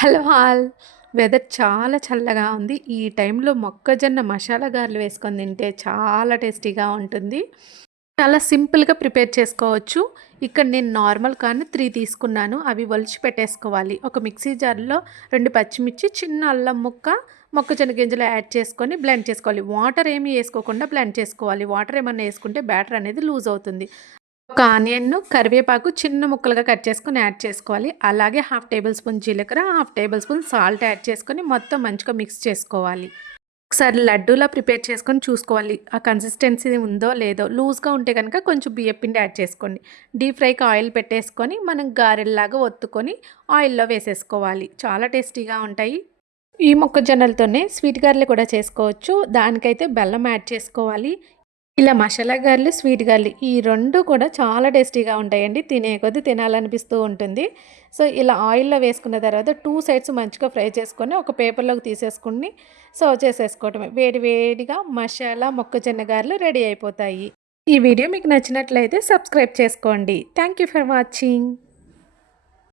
Hello all. Weather చాలా చల్లగా ఉంది. ఈ టైంలో మొక్కజొన్న మసాలా గారెలు వేసుకొని తింటే చాలా టేస్టీగా ఉంటుంది. చాలా సింపుల్‌గా ప్రిపేర్ చేసుకోవచ్చు. ఇక్కడ నేను నార్మల్ కార్న్ 3 తీసుకున్నాను. అవి ఒలిచి పెట్టేసుకోవాలి. ఒక మిక్సీ జార్‌లో 2 పచ్చిమిర్చి, చిన్న అల్లం ముక్క, మొక్కజొన్న గింజలు యాడ్ చేసుకొని బ్లెండ్ చేసుకోవాలి. వాటర్ ఏమి ఏసుకోకుండా బ్లెండ్ చేసుకోవాలి. వాటర్ ఏమన్నా ఏసుకుంటే బ్యాటర్ అనేది లూజ్ అవుతుంది. ఒక ఆనియన్‌ను, కరివేపాకు చిన్న ముక్కలుగా కట్ చేసుకొని యాడ్ చేసుకోవాలి. అలాగే హాఫ్ టేబుల్ స్పూన్ జీలకర్ర, half table spoon salt add చేసుకొని మొత్తం మంచిగా మిక్స్ చేసుకోవాలి. ఒకసారి లడ్డూలా ప్రిపేర్ చేసుకొని చూసుకోవాలి. ఆ కన్సిస్టెన్సీ ఉందో లేదో. లూజ్‌గా ఉంటే గనక కొంచెం బియ్యపిండి యాడ్ చేసుకోండి. డీప్ ఫ్రైకి ఆయిల్ పెట్టేసుకొని మనం గారెల్లాగా ఒత్తుకొని ఆయిల్‌లో వేసేసుకోవాలి. చాలా టేస్టీగా ఉంటాయి. ఈ మొక్కజొన్నలతోనే స్వీట్ గారెలు కూడా చేసుకోవచ్చు. దానికైతే బెల్లం యాడ్ చేసుకోవాలి. ఇలా మసాలా గారెలు, స్వీట్ గారెలు ఈ 2 కూడా చాలా టేస్టీగా ఉంటాయండి. తినే కొద్దీ తినాలనిపిస్తూ ఉంటుంది. సో, ఇలా ఆయిల్‌లో వేసుకున్న తర్వాత 2 సైడ్స్ మంచిగా ఫ్రై చేసుకొని ఒక పేపర్‌లోకి తీసేసుకొని సర్వ్ చేసేసుకోవటమే. వేడి వేడిగా మసాలా మొక్కజొన్న గారెలు రెడీ అయిపోతాయి. ఈ వీడియో మీకు నచ్చినట్లయితే సబ్స్క్రైబ్ చేసుకోండి. Thank you for watching.